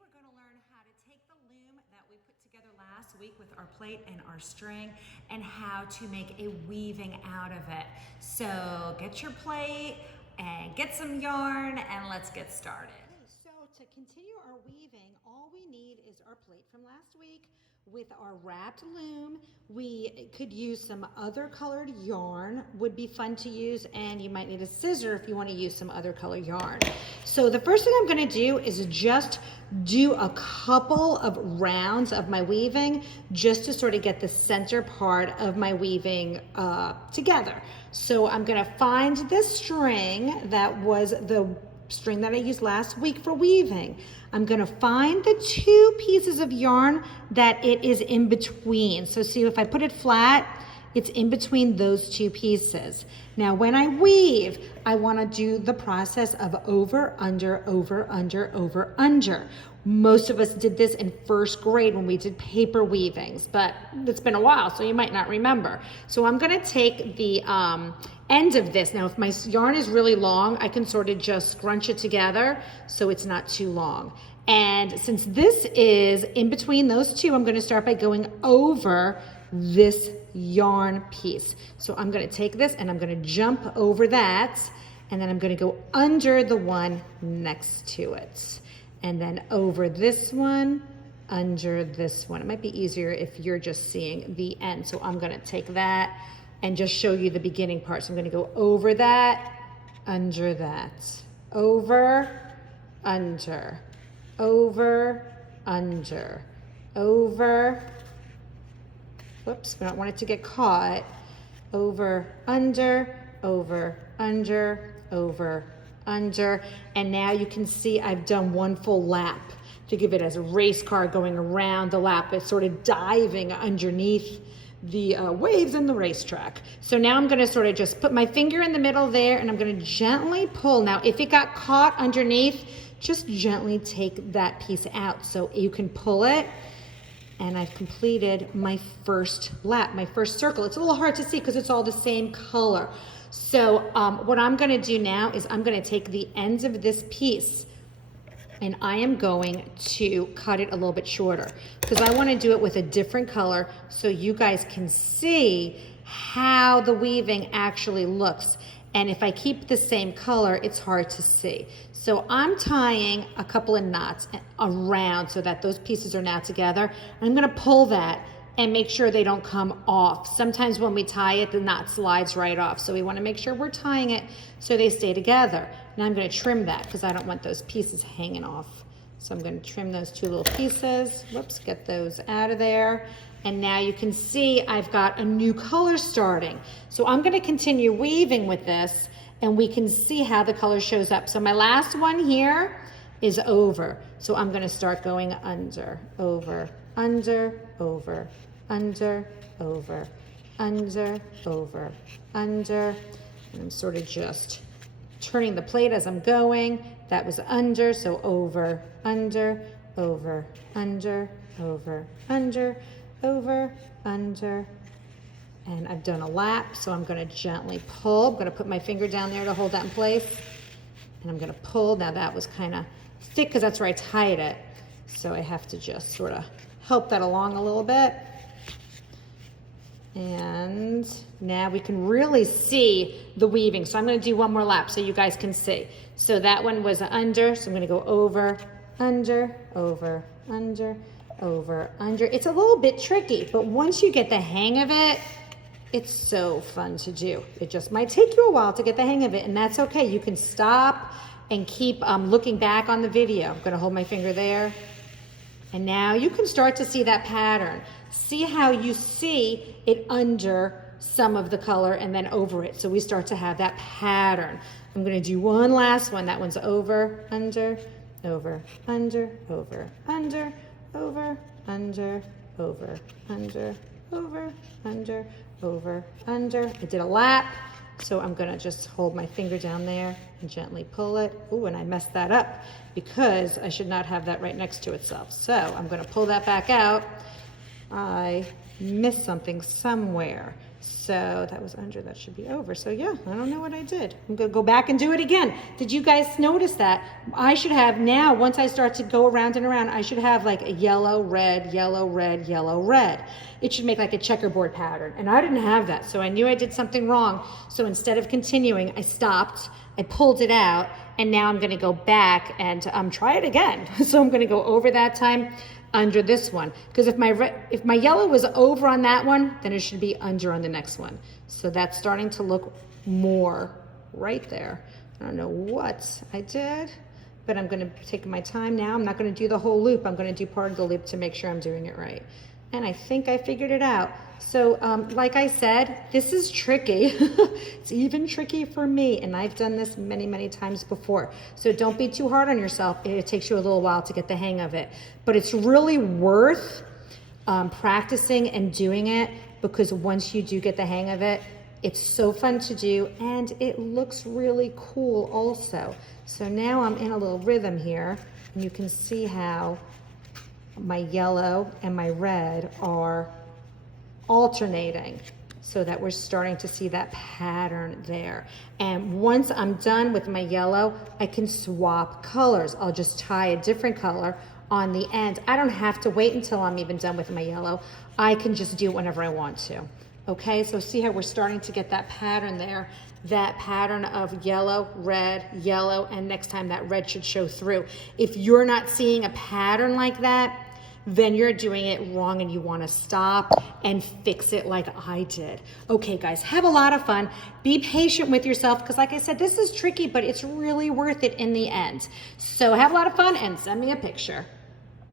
we're going to learn how to take the loom that we put together last week with our plate and our string and how to make a weaving out of it. So get your plate and get some yarn and let's get started. So to continue our weaving, all we need is our plate from last week with our wrapped loom. We could use some other colored yarn, would be fun to use, and you might need a scissor if you want to use some other color yarn. So the first thing I'm going to do is just do a couple of rounds of my weaving just to sort of get the center part of my weaving together. So I'm going to find this string that was the string that I used last week for weaving. I'm going to find the two pieces of yarn that it is in between. So see, if I put it flat, it's in between those two pieces. Now when I weave, I want to do the process of over, under, over, under, over, under. Most of us did this in first grade when we did paper weavings, but it's been a while, so you might not remember. So I'm going to take the end of this. Now, if my yarn is really long, I can sort of just scrunch it together so it's not too long. And since this is in between those two, I'm going to start by going over this yarn piece. So I'm going to take this and I'm going to jump over that, and then I'm going to go under the one next to it. And then over this one, under this one. It might be easier if you're just seeing the end. So I'm gonna take that and just show you the beginning part. So I'm gonna go over that, under that, over, under, over, under, over, whoops, we don't want it to get caught, over, under, over, under, over, under, and now you can see I've done one full lap. Think of it as a race car going around the lap. It's sort of diving underneath the waves in the racetrack. So now I'm gonna sort of just put my finger in the middle there and I'm gonna gently pull. Now if it got caught underneath, just gently take that piece out so you can pull it. And I've completed my first lap, my first circle. It's a little hard to see because it's all the same color. So what I'm gonna do now is I'm gonna take the ends of this piece and I am going to cut it a little bit shorter because I wanna do it with a different color so you guys can see how the weaving actually looks. And if I keep the same color, it's hard to see. So I'm tying a couple of knots around so that those pieces are now together. I'm gonna pull that and make sure they don't come off. Sometimes when we tie it, the knot slides right off. So we wanna make sure we're tying it so they stay together. Now I'm gonna trim that because I don't want those pieces hanging off. So I'm gonna trim those two little pieces. Whoops, get those out of there. And now you can see I've got a new color starting. So I'm gonna continue weaving with this and we can see how the color shows up. So my last one here is over. So I'm gonna start going under, over, under, over, under, over, under, over, under. And I'm sort of just turning the plate as I'm going. That was under, so over, under, over, under, over, under, over, under. And I've done a lap, so I'm gonna gently pull. I'm gonna put my finger down there to hold that in place. And I'm gonna pull. Now that was kind of thick because that's where I tied it. So I have to just sort of help that along a little bit. And now we can really see the weaving. So I'm gonna do one more lap so you guys can see. So that one was under, so I'm gonna go over, under, over, under, over, under. It's a little bit tricky, but once you get the hang of it, it's so fun to do. It just might take you a while to get the hang of it, and that's okay. You can stop and keep looking back on the video. I'm gonna hold my finger there. And now you can start to see that pattern. See how you see it under some of the color and then over it. So we start to have that pattern. I'm gonna do one last one. That one's over, under, over, under, over, under, over, under, over, under, over, under, over, under. I did a lap. So I'm gonna just hold my finger down there and gently pull it. Ooh, and I messed that up because I should not have that right next to itself. So I'm gonna pull that back out. I missed something somewhere. So that was under, that should be over. So yeah, I don't know what I did. I'm gonna go back and do it again. Did you guys notice that? I should have now, once I start to go around and around, I should have like a yellow, red, yellow, red, yellow, red. It should make like a checkerboard pattern. And I didn't have that. So I knew I did something wrong. So instead of continuing, I stopped, I pulled it out, and now I'm gonna go back and try it again. So I'm gonna go over that time, under this one, because if my yellow was over on that one, then it should be under on the next one. So that's starting to look more right there. I don't know what I did, but I'm going to take my time now. I'm not going to do the whole loop. I'm going to do part of the loop to make sure I'm doing it right. And I think I figured it out. So like I said, this is tricky. It's even tricky for me, and I've done this many, many times before. So don't be too hard on yourself. It takes you a little while to get the hang of it. But it's really worth practicing and doing it, because once you do get the hang of it, it's so fun to do, and it looks really cool also. So now I'm in a little rhythm here, and you can see how my yellow and my red are alternating, so that we're starting to see that pattern there. And once I'm done with my yellow, I can swap colors. I'll just tie a different color on the end. I don't have to wait until I'm even done with my yellow. I can just do it whenever I want to. Okay, so see how we're starting to get that pattern there, that pattern of yellow, and next time that red should show through. If you're not seeing a pattern like that, then you're doing it wrong, and you want to stop and fix it like I did. Okay, guys, have a lot of fun. Be patient with yourself, because like I said, this is tricky, but it's really worth it in the end. So have a lot of fun and send me a picture.